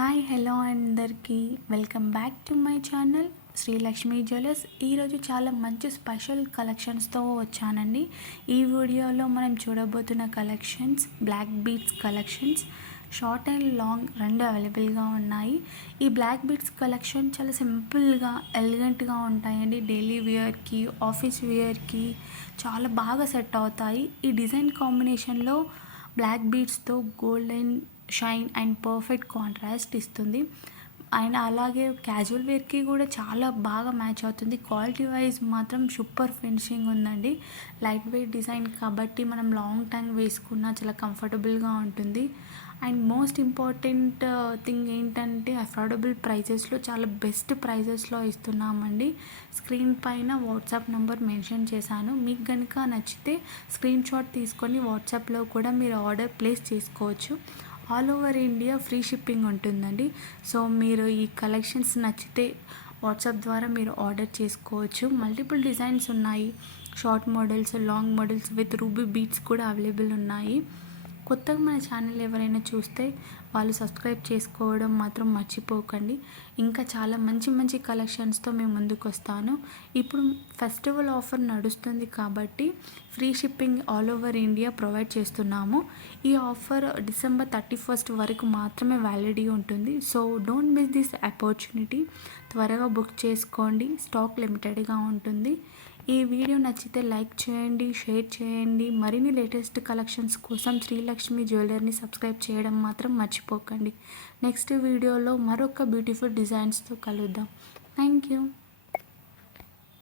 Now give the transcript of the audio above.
Hi hello అందరికీ. Welcome back to my channel Srilakshmi jewellers. ఈరోజు చాలా మంచి స్పెషల్ కలెక్షన్స్తో వచ్చానండి. ఈ వీడియోలో మనం చూడబోతున్న collections black beads collections short and long రెండు అవైలబుల్గా ఉన్నాయి. ఈ బ్లాక్ బీట్స్ కలెక్షన్ చాలా సింపుల్గా ఎలిగెంట్గా ఉంటాయండి. డైలీ వేర్కి ఆఫీస్ వేర్కి చాలా బాగా సెట్ అవుతాయి. ఈ డిజైన్ కాంబినేషన్లో black బీడ్స్తో golden shine and perfect contrast ఇస్తుంది. అండ్ అలాగే క్యాజువల్ వేర్కి కూడా చాలా బాగా మ్యాచ్ అవుతుంది. క్వాలిటీ వైజ్ మాత్రం సూపర్ ఫినిషింగ్ ఉందండి. లైట్ వెయిట్ డిజైన్ కాబట్టి మనం లాంగ్ టైం వేసుకున్నా చాలా కంఫర్టబుల్గా ఉంటుంది. అండ్ మోస్ట్ ఇంపార్టెంట్ థింగ్ ఏంటంటే అఫోర్డబుల్ ప్రైజెస్లో చాలా బెస్ట్ ప్రైజెస్లో ఇస్తున్నామండి. స్క్రీన్ పైన వాట్సాప్ నెంబర్ మెన్షన్ చేశాను. మీకు కనుక నచ్చితే స్క్రీన్ షాట్ తీసుకొని వాట్సాప్లో కూడా మీరు ఆర్డర్ ప్లేస్ చేసుకోవచ్చు. All over India free shipping ఉంటుందండి. సో మీరు ఈ కలెక్షన్స్ నచ్చితే వాట్సాప్ ద్వారా మీరు ఆర్డర్ చేసుకోవచ్చు. మల్టిపుల్ డిజైన్స్ ఉన్నాయి. Short models long models with ruby beads కూడా అవైలబుల్ ఉన్నాయి. కొత్తగా మన ఛానల్ ఎవరైనా చూస్తే వాళ్ళు సబ్స్క్రైబ్ చేసుకోవడం మాత్రం మర్చిపోకండి. ఇంకా చాలా మంచి మంచి కలెక్షన్స్తో మేము ముందుకు వస్తాను ఇప్పుడు ఫెస్టివల్ ఆఫర్ నడుస్తుంది కాబట్టి free shipping all over India provide చేస్తున్నాము. ఈ ఆఫర్ డిసెంబర్ థర్టీ ఫస్ట్ వరకు మాత్రమే వ్యాలిడీ ఉంటుంది. So don't miss this opportunity త్వరగా బుక్ చేసుకోండి. స్టాక్ లిమిటెడ్గా ఉంటుంది. ఈ వీడియో నచ్చితే లైక్ చేయండి షేర్ చేయండి. మరిన్ని లేటెస్ట్ కలెక్షన్స్ కోసం శ్రీలక్ష్మి జ్యువెలర్ని సబ్స్క్రైబ్ చేయడం మాత్రం మర్చిపోకండి. నెక్స్ట్ వీడియోలో మరొక బ్యూటిఫుల్ డిజైన్స్తో కలుద్దాం. Thank you.